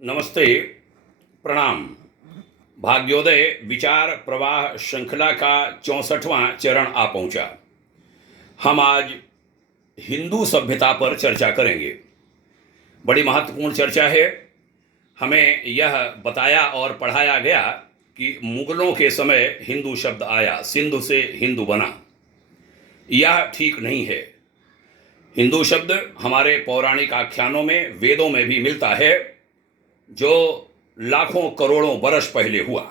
नमस्ते, प्रणाम। भाग्योदय विचार प्रवाह श्रृंखला का 64वां चरण आ पहुंचा। हम आज हिंदू सभ्यता पर चर्चा करेंगे। बड़ी महत्वपूर्ण चर्चा है। हमें यह बताया और पढ़ाया गया कि मुगलों के समय हिंदू शब्द आया, सिंधु से हिंदू बना। यह ठीक नहीं है। हिंदू शब्द हमारे पौराणिक आख्यानों में, वेदों में भी मिलता है, जो लाखों करोड़ों वर्ष पहले हुआ।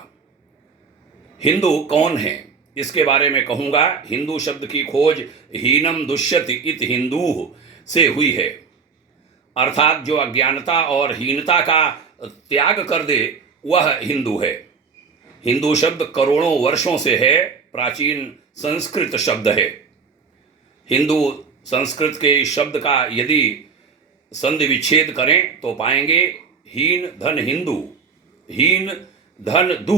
हिंदू कौन है, इसके बारे में कहूँगा। हिंदू शब्द की खोज हीनम दुष्यति इत हिंदू से हुई है, अर्थात जो अज्ञानता और हीनता का त्याग कर दे वह हिंदू है। हिंदू शब्द करोड़ों वर्षों से है, प्राचीन संस्कृत शब्द है। हिंदू संस्कृत के इस शब्द का यदि संधि विच्छेद करें तो पाएंगे हीन धन हिंदू, हीन धन दू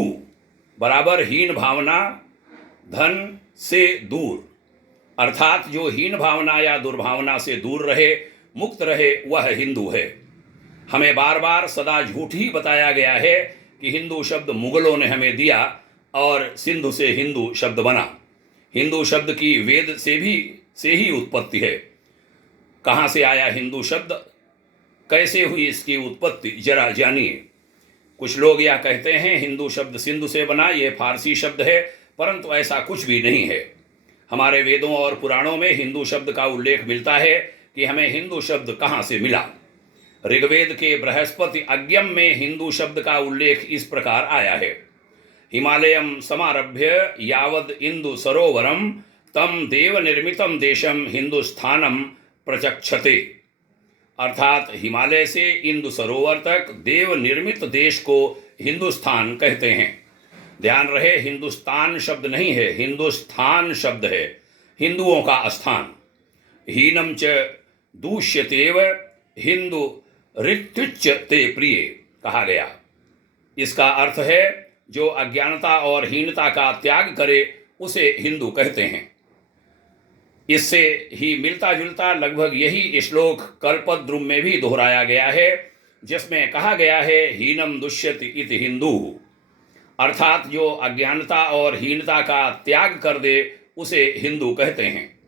बराबर हीन भावना धन से दूर, अर्थात जो हीन भावना या दुर्भावना से दूर रहे, मुक्त रहे, वह हिंदू है। हमें बार बार सदा झूठ ही बताया गया है कि हिंदू शब्द मुगलों ने हमें दिया और सिंधु से हिंदू शब्द बना। हिंदू शब्द की वेद से ही उत्पत्ति है। कहाँ से आया हिंदू शब्द, कैसे हुई इसकी उत्पत्ति, जरा जानिए। कुछ लोग यह कहते हैं हिंदू शब्द सिंधु से बना, यह फारसी शब्द है, परंतु ऐसा कुछ भी नहीं है। हमारे वेदों और पुराणों में हिंदू शब्द का उल्लेख मिलता है कि हमें हिंदू शब्द कहाँ से मिला। ऋग्वेद के बृहस्पति अज्ञम में हिंदू शब्द का उल्लेख इस प्रकार आया है। हिमालयम समारभ्य यावद इंदु सरोवरम तम देव निर्मितम देशम हिंदुस्थानम प्रचक्षते, अर्थात हिमालय से इंदु सरोवर तक देव निर्मित देश को हिंदुस्तान कहते हैं। ध्यान रहे, हिंदुस्तान शब्द नहीं है, हिंदुस्तान शब्द है, हिंदुओं का स्थान। हीनम च दूष्यतेव हिंदू ऋत्युच्च ते प्रिय कहा गया। इसका अर्थ है जो अज्ञानता और हीनता का त्याग करे उसे हिंदू कहते हैं। इससे ही मिलता जुलता लगभग यही श्लोक कल्पद्रुम में भी दोहराया गया है, जिसमें कहा गया है हीनम दुष्यति इति हिंदू, अर्थात जो अज्ञानता और हीनता का त्याग कर दे उसे हिंदू कहते हैं।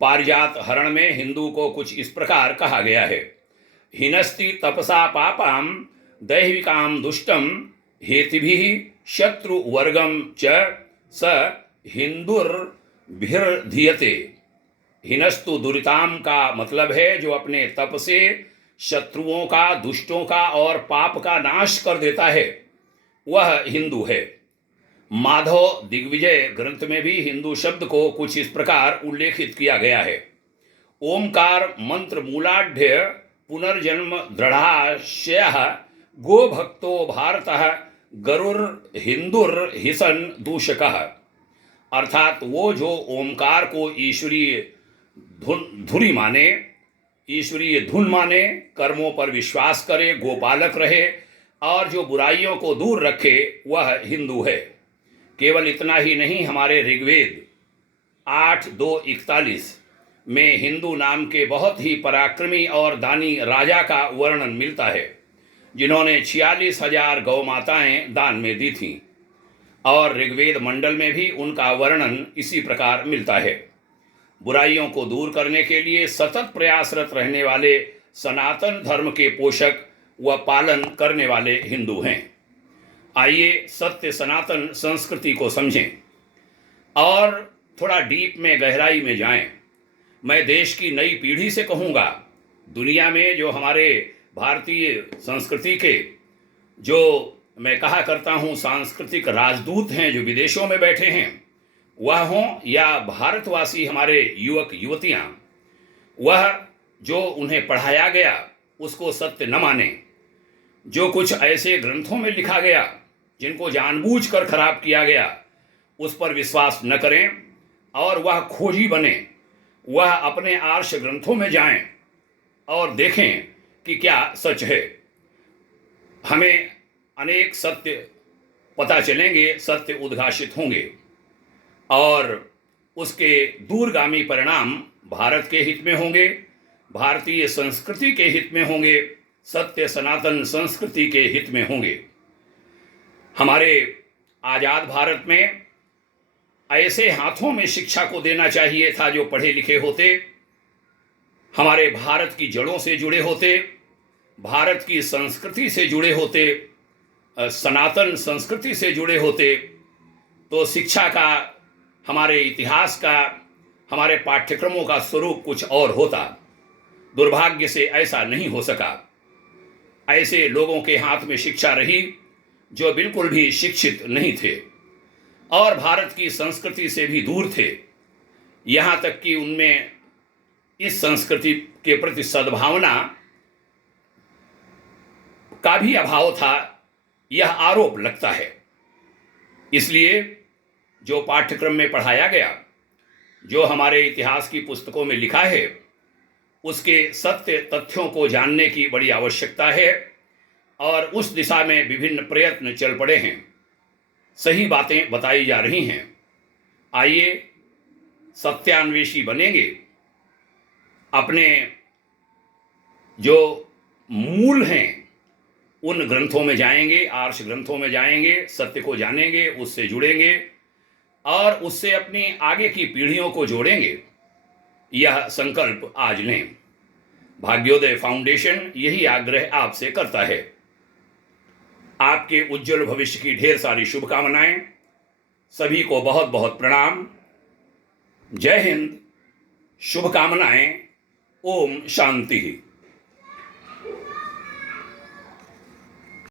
पारिजात हरण में हिंदू को कुछ इस प्रकार कहा गया है, हिनस्ति तपसा पापाम दैविकाम दुष्टम हेतिभिः शत्रु वर्गम च स हिंदुर्भिर्धीयते। हिनस्तु दुरिताम का मतलब है जो अपने तप से शत्रुओं का, दुष्टों का और पाप का नाश कर देता है, वह हिंदू है। माधव दिग्विजय ग्रंथ में भी हिंदू शब्द को कुछ इस प्रकार उल्लेखित किया गया है, ओमकार मंत्र मूलाढ़ पुनर्जन्म दृढ़ाशयः गो भक्तो भारतः गरुर हिंदुर हिसन दूषकः, अर्थात वो जो ओमकार को ईश्वरीय धुरी माने, ईश्वरीय धुन माने, कर्मों पर विश्वास करे, गोपालक रहे और जो बुराइयों को दूर रखे, वह हिंदू है। केवल इतना ही नहीं, हमारे ऋग्वेद 8:2:41 में हिंदू नाम के बहुत ही पराक्रमी और दानी राजा का वर्णन मिलता है, जिन्होंने 46,000 गौ माताएं दान में दी थीं, और ऋग्वेद मंडल में भी उनका वर्णन इसी प्रकार मिलता है। बुराइयों को दूर करने के लिए सतत प्रयासरत रहने वाले सनातन धर्म के पोषक व पालन करने वाले हिंदू हैं। आइए सत्य सनातन संस्कृति को समझें और थोड़ा डीप में, गहराई में जाएं। मैं देश की नई पीढ़ी से कहूँगा, दुनिया में जो हमारे भारतीय संस्कृति के, जो मैं कहा करता हूँ सांस्कृतिक राजदूत हैं, जो विदेशों में बैठे हैं, वह हों या भारतवासी हमारे युवक युवतियाँ, वह जो उन्हें पढ़ाया गया उसको सत्य न माने। जो कुछ ऐसे ग्रंथों में लिखा गया जिनको जानबूझकर खराब किया गया, उस पर विश्वास न करें और वह खोजी बने। वह अपने आर्ष ग्रंथों में जाएं और देखें कि क्या सच है। हमें अनेक सत्य पता चलेंगे, सत्य उद्घाषित होंगे और उसके दूरगामी परिणाम भारत के हित में होंगे, भारतीय संस्कृति के हित में होंगे, सत्य सनातन संस्कृति के हित में होंगे। हमारे आज़ाद भारत में ऐसे हाथों में शिक्षा को देना चाहिए था जो पढ़े लिखे होते, हमारे भारत की जड़ों से जुड़े होते, भारत की संस्कृति से जुड़े होते, सनातन संस्कृति से जुड़े होते, तो शिक्षा का, हमारे इतिहास का, हमारे पाठ्यक्रमों का स्वरूप कुछ और होता। दुर्भाग्य से ऐसा नहीं हो सका। ऐसे लोगों के हाथ में शिक्षा रही जो बिल्कुल भी शिक्षित नहीं थे और भारत की संस्कृति से भी दूर थे। यहाँ तक कि उनमें इस संस्कृति के प्रति सद्भावना का भी अभाव था, यह आरोप लगता है। इसलिए जो पाठ्यक्रम में पढ़ाया गया, जो हमारे इतिहास की पुस्तकों में लिखा है, उसके सत्य तथ्यों को जानने की बड़ी आवश्यकता है और उस दिशा में विभिन्न प्रयत्न चल पड़े हैं। सही बातें बताई जा रही हैं। आइए सत्यान्वेषी बनेंगे, अपने जो मूल हैं उन ग्रंथों में जाएंगे, आर्ष ग्रंथों में जाएंगे, सत्य को जानेंगे, उससे जुड़ेंगे और उससे अपनी आगे की पीढ़ियों को जोड़ेंगे। यह संकल्प आज लें। भाग्योदय फाउंडेशन यही आग्रह आपसे करता है। आपके उज्जवल भविष्य की ढेर सारी शुभकामनाएं। सभी को बहुत बहुत प्रणाम। जय हिंद। शुभकामनाएं। ओम शांति।